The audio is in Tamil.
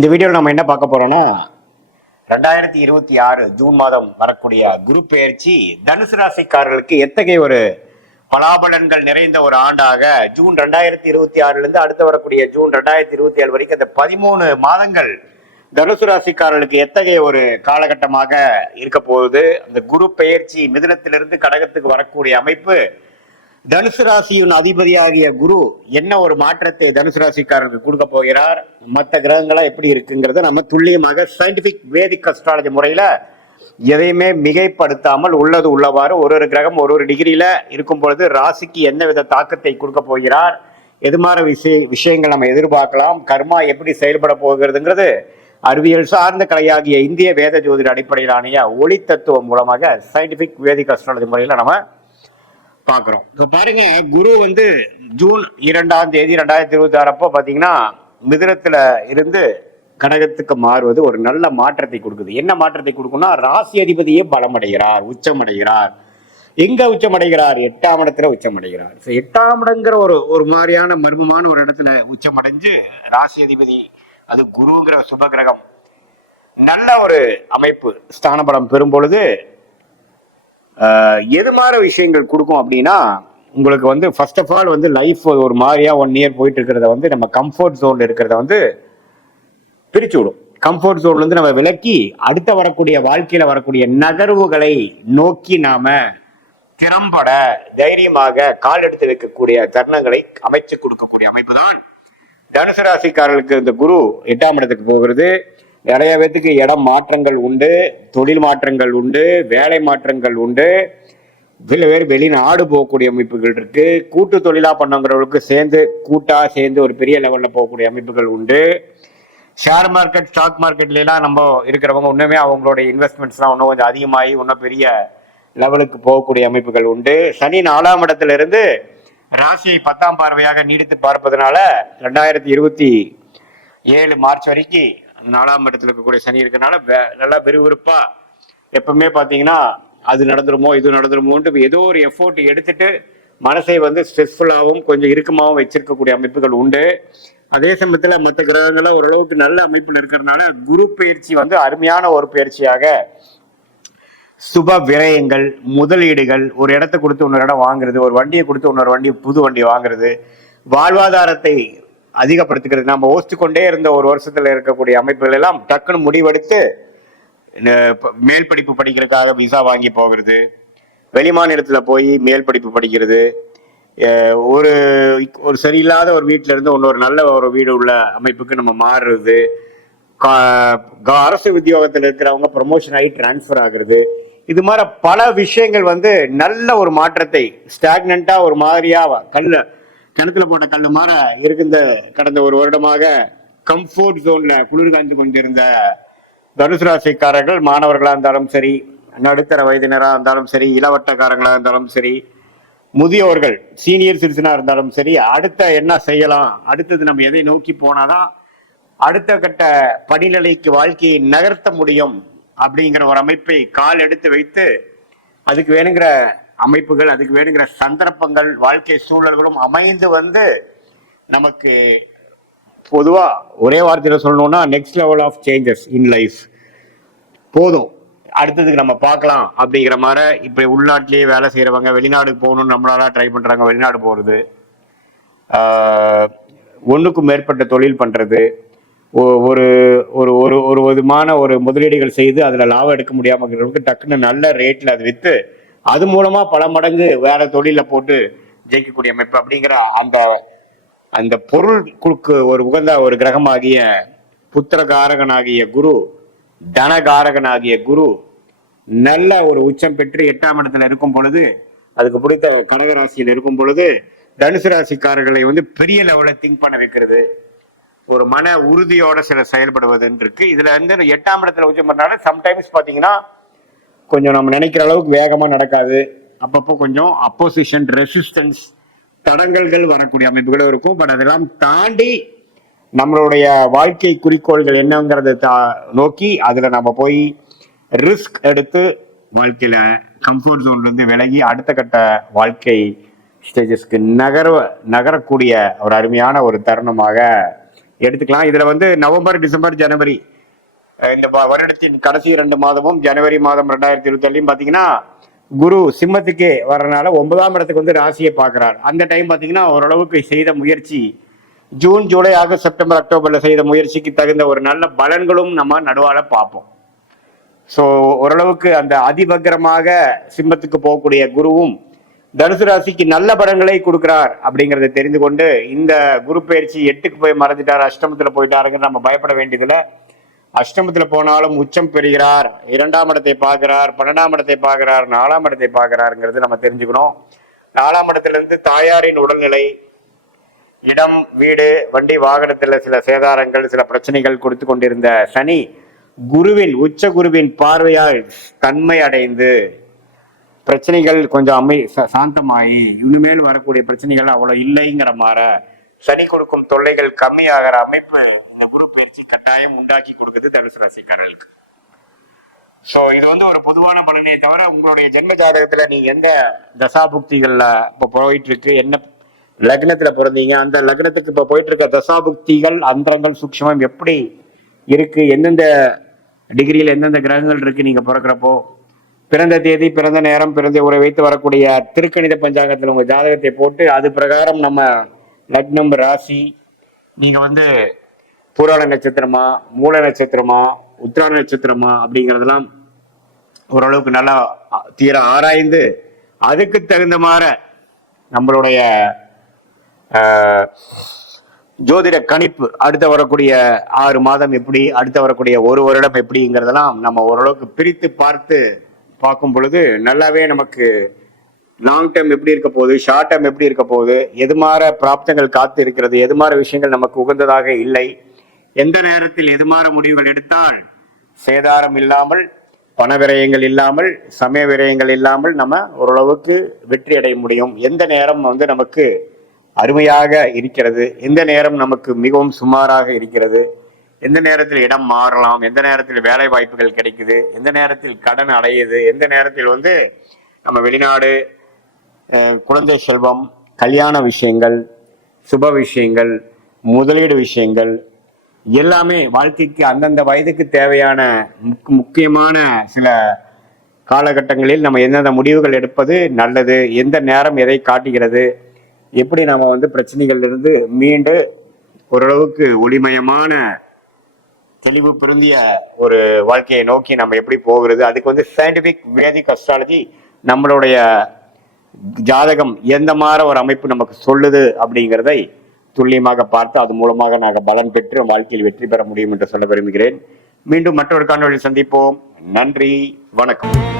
இந்த வீடியோவில் நம்ம என்ன பார்க்க போறோம்னா 2026 ஜூன் மாதம் வரக்கூடிய குரு பெயர்ச்சி தனுசு ராசிக்காரர்களுக்கு எத்தகைய ஒரு பலாபலன்கள் நிறைந்த ஒரு ஆண்டாக ஜூன் 2026 இருந்து அடுத்து வரக்கூடிய ஜூன் 2027 வரைக்கும் அந்த 13 மாதங்கள் தனுசு ராசிக்காரர்களுக்கு எத்தகைய ஒரு காலகட்டமாக இருக்க போகுது. அந்த குரு பெயர்ச்சி மிதுனத்திலிருந்து கடகத்துக்கு வரக்கூடிய அமைப்பு, தனுசு ராசியின் அதிபதியாகிய குரு என்ன ஒரு மாற்றத்தை தனுசு ராசிக்காரருக்கு கொடுக்க போகிறார், மற்ற கிரகங்களா எப்படி இருக்குங்கிறத நம்ம துல்லியமாக சயின்டிபிக் வேதிக் அஸ்ட்ராலஜி முறையில எதையுமே மிகைப்படுத்தாமல் உள்ளது உள்ளவாறு ஒரு கிரகம் ஒரு டிகிரியில இருக்கும் பொழுது ராசிக்கு என்ன வித தாக்கத்தை கொடுக்க போகிறார், எது மாதிரி விஷயங்கள் நம்ம எதிர்பார்க்கலாம், கர்மா எப்படி செயல்பட போகிறதுங்கிறது அறிவியல் சார்ந்த கலையாகிய இந்திய வேத ஜோதிட அடிப்படையிலான ஒளி தத்துவம் மூலமாக சயின்டிபிக் வேதிக் அஸ்ட்ராலஜி முறையில நம்ம பாக்குறோம். இப்ப பாருங்க, குரு ஜூன் 2ஆம் தேதி 2026 அப்போ பாத்தீங்கன்னா மிதுனத்துல இருந்து கடகத்துக்கு மாறுவது ஒரு நல்ல மாற்றத்தை கொடுக்குது. என்ன மாற்றத்தை கொடுக்கும்னா, ராசி அதிபதியே பலமடைகிறார், உச்சமடைகிறார். எங்க உச்சமடைகிறார்? 8ஆம் இடத்துல உச்சமடைகிறார். 8ஆம் இடங்கிற ஒரு மாதிரியான மர்மமான ஒரு இடத்துல உச்சமடைஞ்சு ராசி அதிபதி அது குருங்கிற சுப கிரகம் நல்ல ஒரு அமைப்பு ஸ்தான பலம் பெறும் பொழுது எது மாதிரி விஷயங்கள் கொடுக்கும் அப்படின்னா, உங்களுக்கு ஃபர்ஸ்ட் ஆஃப் ஆல் லைஃப் ஒரு மாதிரியா 1 இயர் போயிட்டு இருக்கிறத நம்ம கம்ஃபர்ட் ஜோன்ல இருக்கிறத பிரிச்சு விடும். கம்ஃபர்ட் ஜோன்ல நம்ம விலக்கி அடுத்த வரக்கூடிய வாழ்க்கையில வரக்கூடிய நகர்வுகளை நோக்கி நாம திறம்பட தைரியமாக கால் எடுத்து வைக்கக்கூடிய தருணங்களை அமைச்சு கொடுக்கக்கூடிய அமைப்பு தான் தனுசு ராசிக்காரர்களுக்கு இந்த குரு 8ஆம் இடத்துக்கு போகிறது. நிறைய பேத்துக்கு இடம் மாற்றங்கள் உண்டு, தொழில் மாற்றங்கள் உண்டு, வேலை மாற்றங்கள் உண்டு, சில பேர் வெளிநாடு போகக்கூடிய அமைப்புகள் இருக்கு. கூட்டு தொழிலா பண்ணவங்களுக்கு கூட்டா சேர்ந்து ஒரு பெரிய லெவல்ல போகக்கூடிய அமைப்புகள் உண்டு. ஷேர் மார்க்கெட், ஸ்டாக் மார்க்கெட்ல எல்லாம் நம்ம இருக்கிறவங்க இன்னுமே அவங்களோட இன்வெஸ்ட்மெண்ட்ஸ்லாம் இன்னும் கொஞ்சம் அதிகமாகி இன்னும் பெரிய லெவலுக்கு போகக்கூடிய அமைப்புகள் உண்டு. சனி 4ஆம் இடத்துல இருந்து ராசியை 10ஆம் பார்வையாக நீடித்து பார்ப்பதனால 2027 மார்ச் வரைக்கும் 4ஆம் இடத்துல இருக்கக்கூடிய சனி இருக்கனால நல்லா விறுவிறுப்பா எப்பவுமே பாத்தீங்கன்னா அது நடந்துருமோ இது நடந்துருமோன்ட்டு ஏதோ ஒரு எஃபோர்ட் எடுத்துட்டு மனசை ஸ்ட்ரெஸ்ஃபுல்லாகவும் கொஞ்சம் இறுக்கமாகவும் வச்சிருக்கக்கூடிய அமைப்புகள் உண்டு. அதே சமயத்துல மற்ற கிரகங்கள்லாம் ஓரளவுக்கு நல்ல அமைப்புல இருக்கிறதுனால குரு பயிற்சி அருமையான ஒரு பயிற்சியாக சுப விரயங்கள், முதலீடுகள், ஒரு இடத்த கொடுத்து இன்னொரு இடம் வாங்குறது, ஒரு வண்டியை கொடுத்து இன்னொரு புது வண்டி வாங்குறது, வாழ்வாதாரத்தை அதிகப்படுத்துகிறது. நம்ம யோசிச்சு கொண்டே இருந்த ஒரு வருஷத்துல இருக்கக்கூடிய அமைப்புகள் எல்லாம் டக்குன்னு முடிவெடுத்து மேல் படிப்பு படிக்கிறதுக்காக விசா வாங்கி போகிறது, வெளிமாநிலத்துல போய் மேல் படிப்பு படிக்கிறது, ஒரு ஒரு சரியில்லாத ஒரு வீட்டுல இருந்து இன்னொரு நல்ல ஒரு வீடு உள்ள அமைப்புக்கு நம்ம மாறுறது, அரசு உத்தியோகத்தில் இருக்கிறவங்க ப்ரமோஷன் ஆகி டிரான்ஸ்பர் ஆகுறது, இது மாதிரி பல விஷயங்கள் நல்ல ஒரு மாற்றத்தை ஸ்டாக்னண்டா ஒரு மாதிரியா கிணத்துல போட்ட கல்லு மாற இருக்கின்ற கடந்த ஒரு வருடமாக கம்ஃபோர்ட் ஜோன்ல குளிர் காய்ந்து கொண்டிருந்த தனுசு ராசிக்காரர்கள், மாணவர்களா இருந்தாலும் சரி, நடுத்தர வயதினரா இருந்தாலும் சரி, இளவட்டக்காரங்களா இருந்தாலும் சரி, முதியோர்கள் சீனியர் சிட்டிசனா இருந்தாலும் சரி, அடுத்த என்ன செய்யலாம், அடுத்தது நம்ம எதை நோக்கி போனாதான் அடுத்த கட்ட படிநிலைக்கு வாழ்க்கையை நகர்த்த முடியும் அப்படிங்கிற ஒரு அமைப்பை கால் எடுத்து வைத்து அதுக்கு வேணுங்கிற அமைப்புகள், அதுக்கு வேணுங்கிற சந்தர்ப்பங்கள், வாழ்க்கை சூழல்களும் அமைந்து நமக்கு பொதுவா ஒரே வார்த்தையில சொல்லணும்னா next level of changes in life போதும், அடுத்ததுக்கு நம்ம பார்க்கலாம் அப்படிங்கிற மாதிரி. இப்ப உள்நாட்டிலேயே வேலை செய்யறவங்க வெளிநாடுக்கு போகணும்னு நம்மளால ட்ரை பண்றாங்க, வெளிநாடு போறது, ஒண்ணுக்கும் மேற்பட்ட தொழில் பண்றது, ஒரு ஒரு ஒரு விதமான ஒரு முதலீடுகள் செய்து அதுல லாபம் எடுக்க முடியாம இருக்கிறவங்களுக்கு டக்குன்னு நல்ல ரேட்ல அது வித்து அது மூலமா பல மடங்கு வேற தொழில போட்டு ஜெயிக்கக்கூடிய அமைப்பு அப்படிங்கிற அந்த பொருளுக்கு ஒரு உகந்த ஒரு கிரகமாகிய புத்திரகாரகனாகிய குரு, தனகாரகனாகிய குரு நல்ல ஒரு உச்சம் பெற்று 8ஆம் இடத்துல இருக்கும் பொழுது, அதுக்கு பிடித்த கடகராசியில் இருக்கும் பொழுது தனுசு ராசிக்காரர்களை பெரிய லெவல்ல திங்க் பண்ண வைக்கிறது, ஒரு மன உறுதியோட சில செயல்படுவதுன்னு இருக்கு. இதுல 8ஆம் இடத்துல உச்சம் பண்ணாலும் சம்டைம்ஸ் பாத்தீங்கன்னா கொஞ்சம் நம்ம நினைக்கிற அளவுக்கு வேகமா நடக்காது, அப்பப்போ கொஞ்சம் அப்போசிஷன், ரெசிஸ்டன்ஸ், தடங்கல்கள் வரக்கூடிய அமைப்புகளும் இருக்கும். பட் அதெல்லாம் தாண்டி நம்மளுடைய வாழ்க்கை குறிக்கோள்கள் என்னங்கிறத நோக்கி அதுல நம்ம போய் ரிஸ்க் எடுத்து வாழ்க்கையில கம்ஃபர்ட் ஜோன்ல இருந்து விலகி அடுத்த கட்ட வாழ்க்கை ஸ்டேஜஸ்க்கு நகரக்கூடிய ஒரு அருமையான ஒரு தருணமாக எடுத்துக்கலாம். இதுல வந்து நவம்பர், டிசம்பர், ஜனவரி இந்த வருடத்தின் கடைசி 2 மாதமும் ஜனவரி மாதம் 2027 பாத்தீங்கன்னா குரு சிம்மத்துக்கே வர்றதுனால 9ஆம் இடத்துக்கு வந்து ராசியை பார்க்கிறார். அந்த டைம் பாத்தீங்கன்னா ஓரளவுக்கு செய்த முயற்சி ஜூன், ஜூலை, ஆகஸ்ட், செப்டம்பர், அக்டோபர்ல செய்த முயற்சிக்கு தகுந்த ஒரு நல்ல பலன்களும் நம்ம நடுவால பார்ப்போம். ஸோ ஓரளவுக்கு அந்த அதிவக்கரமாக சிம்மத்துக்கு போகக்கூடிய குருவும் தனுசு ராசிக்கு நல்ல பலன்களை கொடுக்கிறார் அப்படிங்கறத தெரிந்து கொண்டு, இந்த குரு பயிற்சி 8க்கு போய் மறைஞ்சிட்டார், அஷ்டமத்துல போயிட்டாருங்க நம்ம பயப்பட வேண்டியதுல. அஷ்டமத்துல போனாலும் உச்சம் பெறுகிறார், 2ஆம் இடத்தை பார்க்கிறார், 12ஆம் இடத்தை பார்க்கிறார், 4ஆம் இடத்தை பார்க்கிறாருங்கிறது நம்ம தெரிஞ்சுக்கணும். 4ஆம் இடத்துல இருந்து தாயாரின் உடல்நிலை, இடம், வீடு, வண்டி, வாகனத்துல சில சேதாரங்கள், சில பிரச்சனைகள் கொடுத்து கொண்டிருந்த சனி குருவின் உச்ச குருவின் பார்வையால் தன்மை அடைந்து பிரச்சனைகள் கொஞ்சம் சாந்தமாயி இனிமேல் வரக்கூடிய பிரச்சனைகள் அவ்வளவு இல்லைங்கிற மாதிரி சனி கொடுக்கும் தொல்லைகள் கம்மியாகிற அமைப்பு இந்த குரு பயிற்சி கட்டாயம் உண்டாக்கி கொடுக்குது தனுசு ராசிக்காரர்களுக்கு. சோ இது வந்து ஒரு பொதுவான பலனே தவிர உங்களுடைய ஜென்ம ஜாதகத்துல நீங்க எந்த தசாபுக்திகள்ல இப்ப போயிட்டு இருக்கு, என்ன லக்னத்துல பிறந்தீங்க, அந்த லக்னத்துக்கு இப்ப போயிட்டு இருக்க தசாபுக்திகள், அந்தரங்கள், சூக்ஷ்மம் எப்படி இருக்கு, எந்தெந்த டிகிரியில எந்தெந்த கிரகங்கள் இருக்கு, நீங்க பிறக்கிறப்போ பிறந்த தேதி, பிறந்த நேரம், பிறந்த உரை வைத்து வரக்கூடிய திருக்கணித பஞ்சாங்கத்தில் உங்க ஜாதகத்தை போட்டு அது பிரகாரம் நம்ம லக்னம், ராசி, நீங்க வந்து பூராட நட்சத்திரமா, மூல நட்சத்திரமா, உத்திராட நட்சத்திரமா அப்படிங்கறதெல்லாம் ஓரளவுக்கு நல்லா தீர ஆராய்ந்து அதுக்கு தகுந்த மாதிரி நம்மளுடைய ஜோதிட கணிப்பு அடுத்த வரக்கூடிய 6 மாதம் எப்படி, அடுத்த வரக்கூடிய 1 வருடம் எப்படிங்கிறதெல்லாம் நம்ம ஓரளவுக்கு பிரித்து பார்க்கும் பொழுது நல்லாவே நமக்கு லாங் டேர்ம் எப்படி இருக்க போகுது, ஷார்ட் டேர்ம் எப்படி இருக்க போகுது, எது மாதிரி பிராப்தங்கள் காத்து இருக்கிறது, எது மாதிரி விஷயங்கள் நமக்கு உகந்ததாக இல்லை, எந்த நேரத்தில் எது மாதிரி முடிவுகள் எடுத்தால் சேதாரம் இல்லாமல், பண விரயங்கள் இல்லாமல், சமய விரயங்கள் இல்லாமல் நம்ம ஓரளவுக்கு வெற்றி அடைய முடியும், எந்த நேரம் வந்து நமக்கு அருமையாக இருக்கிறது, எந்த நேரம் நமக்கு மிகவும் சுமாராக இருக்கிறது, எந்த நேரத்தில் இடம் மாறலாம், எந்த நேரத்தில் வேலை வாய்ப்புகள் கிடைக்குது, எந்த நேரத்தில் கடன் அடையுது, எந்த நேரத்தில் வந்து நம்ம வெளிநாடு, குழந்தை செல்வம், கல்யாண விஷயங்கள், சுப விஷயங்கள், முதலீடு விஷயங்கள் எல்லாமே வாழ்க்கைக்கு அந்தந்த வயதுக்கு தேவையான முக்கியமான சில காலகட்டங்களில் நம்ம எந்தெந்த முடிவுகள் எடுப்பது நல்லது, எந்த நேரம் எதை காட்டுகிறது, எப்படி நம்ம வந்து பிரச்சனைகள்ல இருந்து மீண்டு ஓரளவுக்கு ஒளிமயமான தெளிவு பொருந்திய ஒரு வாழ்க்கையை நோக்கி நம்ம எப்படி போகிறது, அதுக்கு வந்து சயின்டிபிக் வேதிக் அஸ்ட்ராலஜி நம்மளுடைய ஜாதகம் எந்த மாதிரி ஒரு அமைப்பு நமக்கு சொல்லுது அப்படிங்கிறதை துல்லியமாக பார்த்து அது மூலமாக நாங்கள் பலன் பெற்று வாழ்க்கையில் வெற்றி பெற முடியும் என்று சொல்ல விரும்புகிறேன். மீண்டும் மற்றொரு காணொளியில் சந்திப்போம். நன்றி, வணக்கம்.